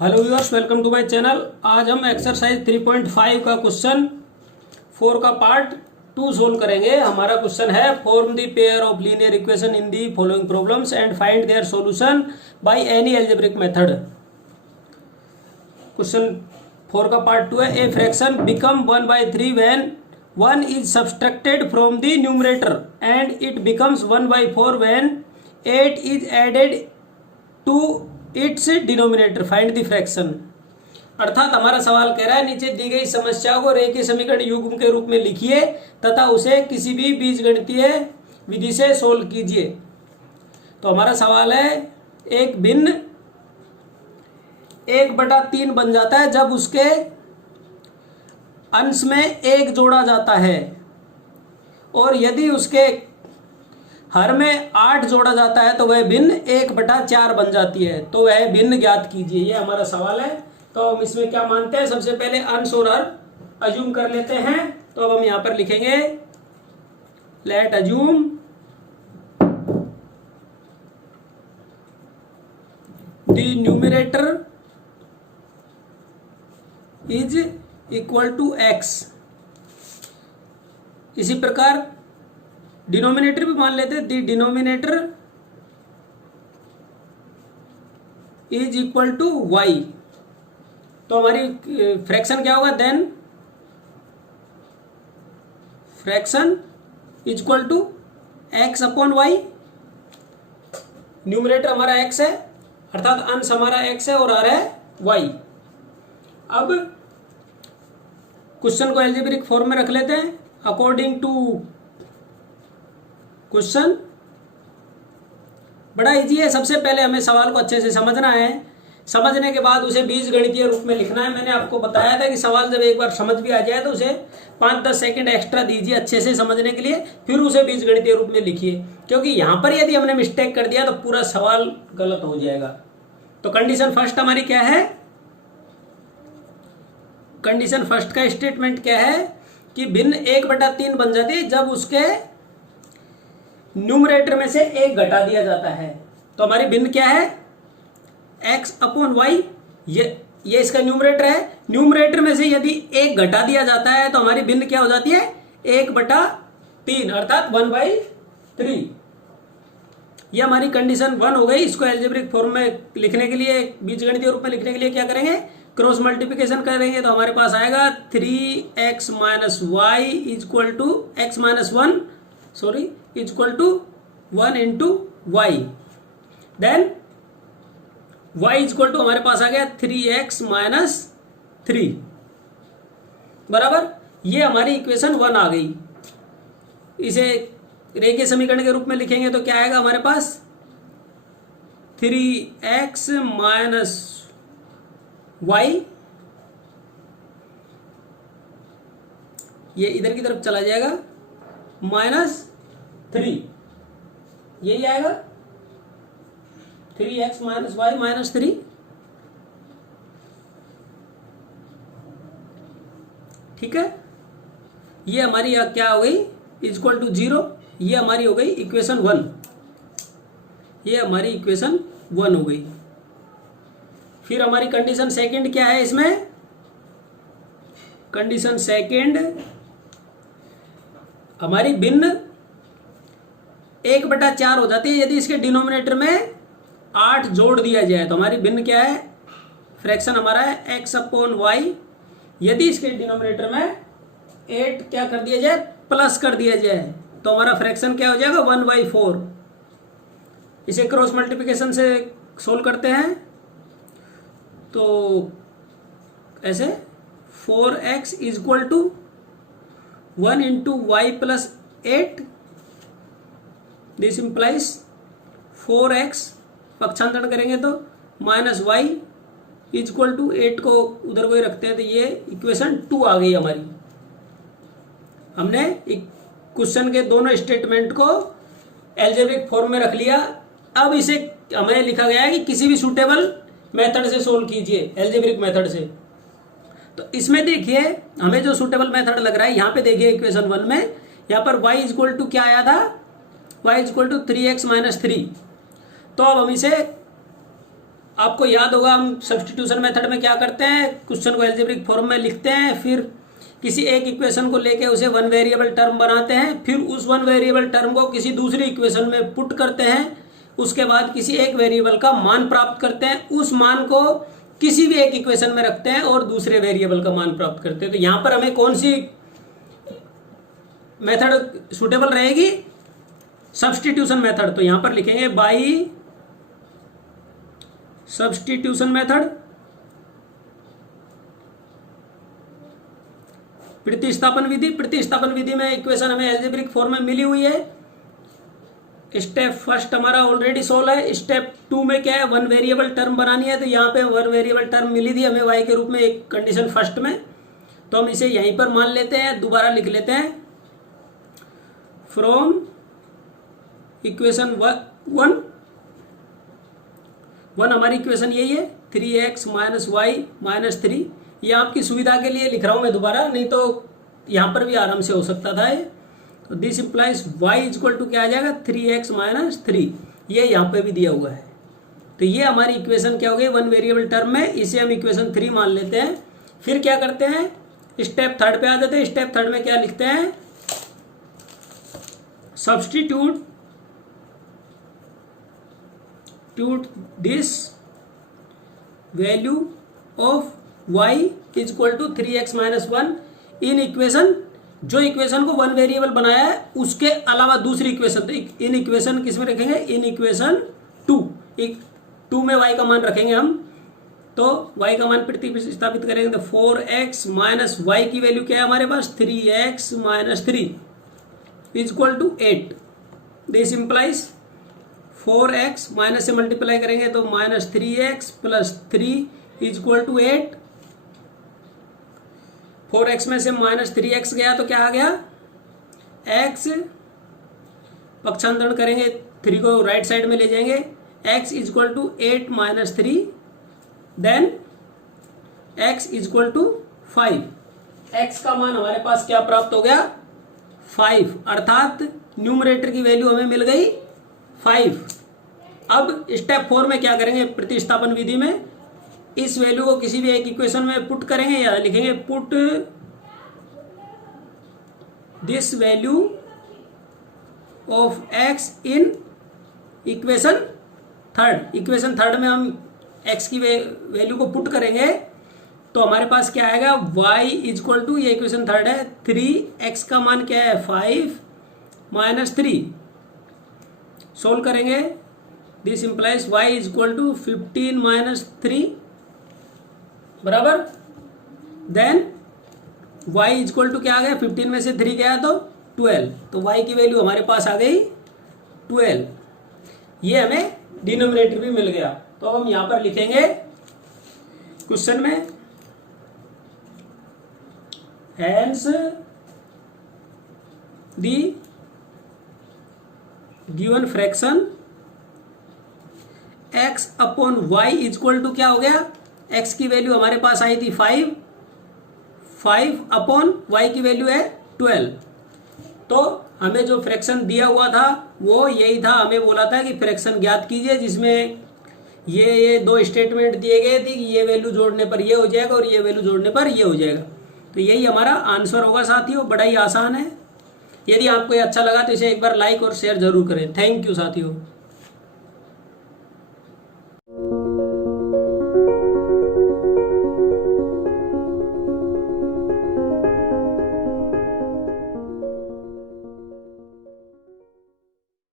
Hello viewers, welcome to my channel. आज हम exercise 3.5 का क्वेश्चन 4 का पार्ट 2 सोल्व करेंगे। हमारा क्वेश्चन है form the pair of linear equation in the following problems and find their solution by any algebraic method. Question 4 का part 2 है। A fraction become 1/3 when 1 is subtracted from the numerator and it becomes 1/4 when 8 is added to its denominator. Find the fraction. अर्थात हमारा सवाल कह रहा है नीचे दी गई समस्या को रेखीय समीकरण युग्म के रूप में लिखिए तथा उसे किसी भी बीजगणितीय विधि से सोल्व कीजिए। तो हमारा सवाल है एक भिन्न 1/3 बन जाता है जब उसके अंश में 1 जोड़ा जाता है और यदि उसके हर में 8 जोड़ा जाता है तो वह भिन्न 1/4 बन जाती है। तो वह भिन्न ज्ञात कीजिए, ये हमारा सवाल है। तो हम इसमें क्या मानते हैं, सबसे पहले अंश और हर अज्यूम कर लेते हैं। तो अब हम यहां पर लिखेंगे let assume the numerator is equal to x। इसी प्रकार डिनोमिनेटर भी मान लेते हैं। The denominator is equal to y। तो हमारी फ्रैक्शन क्या होगा, then fraction is equal to x upon y। Numerator हमारा x है अर्थात अंश हमारा x है और हर है y। अब क्वेश्चन को एल्जेब्रिक फॉर्म में रख लेते हैं अकॉर्डिंग टू क्वेश्चन। बड़ा इजी है। सबसे पहले हमें सवाल को अच्छे से समझना है। समझने के बाद उसे बीजगणितीय रूप में लिखना है। मैंने आपको बताया था कि सवाल जब एक बार समझ भी आ जाए तो उसे 5-10 सेकंड एक्स्ट्रा दीजिए अच्छे से समझने के लिए, फिर उसे बीजगणितीय रूप में लिखिए, क्योंकि यहां पर यदि हमने मिस्टेक कर दिया तो पूरा सवाल गलत हो जाएगा। तो कंडीशन फर्स्ट हमारी क्या है, कंडीशन फर्स्ट का स्टेटमेंट क्या है कि भिन्न 1/3 बन जाती है जब उसके न्यूमरेटर में से 1 घटा दिया जाता है। तो हमारी भिन्न क्या है, x अपॉन वाई। ये इसका न्यूमरेटर है। न्यूमरेटर में से यदि 1 घटा दिया जाता है तो हमारी भिन्न क्या हो जाती है, 1/3 अर्थात 1/3। ये हमारी कंडीशन 1 हो गई। इसको एल्जेब्रिक फॉर्म में लिखने के लिए, बीजगणितीय रूप में लिखने के लिए क्या करेंगे, क्रॉस मल्टीप्लिकेशन करेंगे। तो हमारे पास आएगा 3x minus y is equal to x minus 1 is equal to 1 into y. Then y is equal to हमारे पास आ गया 3x माइनस 3 बराबर। ये हमारी इक्वेशन 1 आ गई। इसे रेखीय समीकरण के रूप में लिखेंगे तो क्या आएगा हमारे पास, 3x माइनस वाई, ये इधर की तरफ चला जाएगा, माइनस 3, यही आएगा 3x माइनस वाई माइनस 3। ठीक है, ये हमारी क्या हो गई, इज इक्वल टू 0। ये हमारी हो गई इक्वेशन 1। ये हमारी इक्वेशन 1 हो गई। फिर हमारी कंडीशन सेकंड क्या है, इसमें कंडीशन सेकंड हमारी भिन्न 1/4 हो जाती है यदि इसके डिनोमिनेटर में 8 जोड़ दिया जाए। तो हमारी भिन्न क्या है, फ्रैक्शन हमारा है x अपॉन वाई। यदि इसके डिनोमिनेटर में 8 क्या कर दिया जाए, प्लस कर दिया जाए, तो हमारा फ्रैक्शन क्या हो जाएगा, 1/4। इसे क्रॉस मल्टीप्लिकेशन से सोल्व करते हैं तो ऐसे 4x is equal to 1 into y plus 8। This implies 4x, पक्षांतरण करेंगे तो minus y is equal to 8 को उधर को ही रखते हैं तो ये इक्वेशन 2 आ गई हमारी। हमने क्वेश्चन के दोनों स्टेटमेंट को एल्जेब्रिक फॉर्म में रख लिया। अब इसे हमें लिखा गया है कि किसी भी सूटेबल मेथड से सोल्व कीजिए, एल्जेब्रिक मेथड से। तो इसमें देखिए हमें जो सूटेबल मेथड लग रहा है, यहाँ पे देखिए इक्वेशन 1 में यहाँ पर y इज इक्वल टू क्या आया था, y is equal to 3x minus 3। तो अब हम इसे आपको याद होगा हम सब्स्टिट्यूशन मेथड में क्या करते हैं, क्वेश्चन को एल्जेब्रिक फॉर्म में लिखते हैं, फिर किसी एक इक्वेशन को लेके उसे वन वेरिएबल टर्म बनाते हैं, फिर उस वन वेरिएबल टर्म को किसी दूसरी इक्वेशन में पुट करते हैं, उसके बाद किसी एक वेरिएबल का मान प्राप्त करते हैं, उस मान को किसी भी एक इक्वेशन में रखते हैं और दूसरे वेरिएबल का मान प्राप्त करते हैं। तो यहां पर हमें कौन सी मेथड सुटेबल रहेगी, सब्स्टिट्यूशन मेथड। तो यहां पर लिखेंगे बाई सब्स्टिट्यूशन मेथड, प्रतिस्थापन विधि। प्रतिस्थापन विधि में इक्वेशन हमें एल्जेब्रिक फॉर्म में मिली हुई है। स्टेप फर्स्ट हमारा ऑलरेडी सोल्व है। स्टेप 2 में क्या है, वन वेरिएबल टर्म बनानी है। तो यहाँ पे वन वेरिएबल टर्म मिली थी हमें y के रूप में एक कंडीशन फर्स्ट में, तो हम इसे यहीं पर मान लेते हैं, दोबारा लिख लेते हैं। फ्रॉम इक्वेशन वन हमारी इक्वेशन यही है 3x - y - 3। ये आपकी सुविधा के लिए लिख रहा हूं मैं दोबारा, नहीं तो यहां पर भी आराम से हो सकता था ये। तो this implies y equal to क्या आ जाएगा, 3x - 3। ये यहाँ पे भी दिया हुआ है। तो ये हमारी इक्वेशन क्या हो गई, वन वेरिएबल टर्म में, इसे हम इक्वेशन 3 मान लेते हैं। फिर क्या करते हैं, स्टेप थर्ड पे आ जाते हैं। स्टेप थर्ड में क्या लिखते हैं, substitute this value of y equal to 3x - 1 in equation, जो इक्वेशन को वन वेरिएबल बनाया है उसके अलावा दूसरी इक्वेशन। तो इन इक्वेशन किस में रखेंगे, इन इक्वेशन 2 में y का मान रखेंगे हम। तो y का मान प्रतिस्थापित करेंगे तो 4x - y की वैल्यू क्या है हमारे पास, 3x - 3 equal to 8। This implies 4x minus से मल्टीप्लाई करेंगे तो -3x + 3 इक्वल टू 8। 4x में से -3x गया तो क्या आ गया, x, पक्षांतरण करेंगे 3 को राइट साइड में ले जाएंगे, x equal to 8 - 3, then x equal to 5। x का मान हमारे पास क्या प्राप्त हो गया, 5, अर्थात न्यूमरेटर की वैल्यू हमें मिल गई 5। अब स्टेप 4 में क्या करेंगे, प्रतिस्थापन विधि में इस वैल्यू को किसी भी एक इक्वेशन में पुट करेंगे, या लिखेंगे put this value of x in equation third. Equation third में हम x की वैल्यू को पुट करेंगे तो हमारे पास क्या आएगा, y इक्वल टू, ये इक्वेशन थर्ड है, 3x का मान क्या है 5 - 3। सोल्व करेंगे, this implies y equal to 15 - 3 बराबर, देन y इक्वल टू क्या आ गया, 15 में से 3 गया तो 12। तो y की वैल्यू हमारे पास आ गई 12। ये हमें डिनोमिनेटर भी मिल गया। तो अब हम यहां पर लिखेंगे क्वेश्चन में, hence the given fraction x upon y equal to क्या हो गया, x की वैल्यू हमारे पास आई थी 5 अपॉन y की वैल्यू है 12। तो हमें जो फ्रैक्शन दिया हुआ था वो यही था, हमें बोला था कि फ्रैक्शन ज्ञात कीजिए जिसमें ये दो स्टेटमेंट दिए गए थे कि ये वैल्यू जोड़ने पर ये हो जाएगा और ये वैल्यू जोड़ने पर ये हो जाएगा। तो यही हमारा आंसर होगा साथियों, बड़ा ही आसान है। यदि आपको ये अच्छा लगा तो इसे एक बार लाइक और शेयर जरूर करें। थैंक यू साथियों।